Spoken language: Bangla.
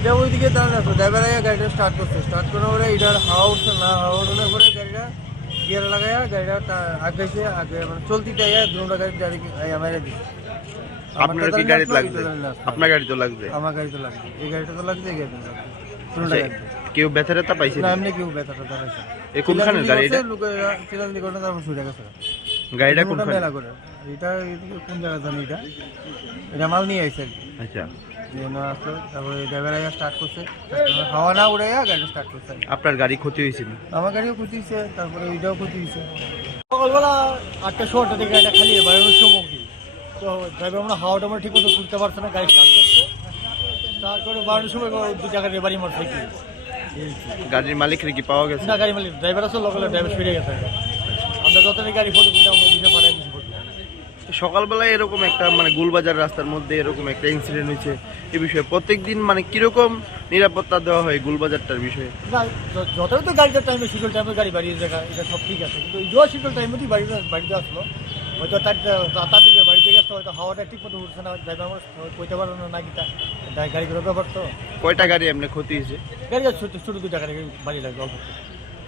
এটা ওইদিকে দাঁড়ানো আছে, ড্রাইভার গাড়িটা স্টার্ট করছে, স্টার্ট করার পরে এটার হাওয়া উঠছে না, হাওয়া উঠানোর পরে গাড়িটা গিয়ার লাগাইয়া গাড়িটা আগাইছে, আগে মানে চলতিতে দুটা গাড়ি মেরে দিচ্ছে। আপনার কি গাড়িতে লাগছে? আপনার গাড়ি তো লাগছে। আমার গাড়ি তো লাগছে, এই গাড়িটা তো লাগছে, এই গাড়িটা লাগছে, দুটা গাড়ি। কেউ ব্যথা পাইছে না, এমনি কেউ ব্যথাটা দাঁড়াইছে। এই কোনখানের গাড়ি এটা? চিরাচুরি করে তারপর ছুটে গেছে। গাড়িটা কোনখানে? মেলা করে এটা কোন জায়গা জানি, এটা মাল নিয়ে আইছে। আচ্ছা, আসলো, তারপরে ড্রাইভার স্টার্ট করছে, হাওয়া না উড়াইয়া গাড়ি স্টার্ট করছে। আপনার গাড়ি ক্ষতি হয়েছিল? আমার গাড়িও ক্ষতি হয়েছে, তারপরে ওইটাও ক্ষতি হয়েছে। সকালবেলা 8টা থেকে গাড়িটা খালি বাড়ানোর সময় কি তো ড্রাইভার আমরা হাওয়াটা আমরা ঠিক মতো তুলতে পারছে না, গাড়ি স্টার্ট করছে, স্টার্ট করে বাড়ানোর সময় দু জায়গায় বাড়ি মারছে কি। গাড়ির মালিকের কি পাওয়া গেছে? না, গাড়ি মালিক ড্রাইভার আসলে লোকাল ড্রাইভার ফিরে গেছে। আমরা যতটা গাড়ি ফটো দিলাম ওদিকে পাঠাই দিচ্ছি ফটো। সকালবেলায় এরকম একটা মানে গুলবাজার রাস্তার মধ্যে এরকম একটা ইনসিডেন্ট হয়েছে, এই বিষয়ে প্রত্যেকদিন মানে কিরকম নিরাপত্তা দেওয়া হয় গুলবাজারটার বিষয়ে? না, যতই তো গাড়িটার টাইমে শিডিউল টাইমে গাড়ি বাড়িয়ে দেখা, এটা সব ঠিক আছে, কিন্তু এই শিডিউল টাইমেতেই বাড়িতে আসলো, হয়তো তাড়াতাড়ি বাড়িতে গেছে, হয়তো হাওয়াটা ঠিক মতো উঠছে না, ড্রাইভার আমার কইতে পারলো না নাকি গাড়িগুলো ব্যাপার তো। কয়টা গাড়ি এমনি ক্ষতি হয়েছে? গাড়ি ছোটো ছোটো 2টা গাড়ি বাড়ি লাগবে অল্প।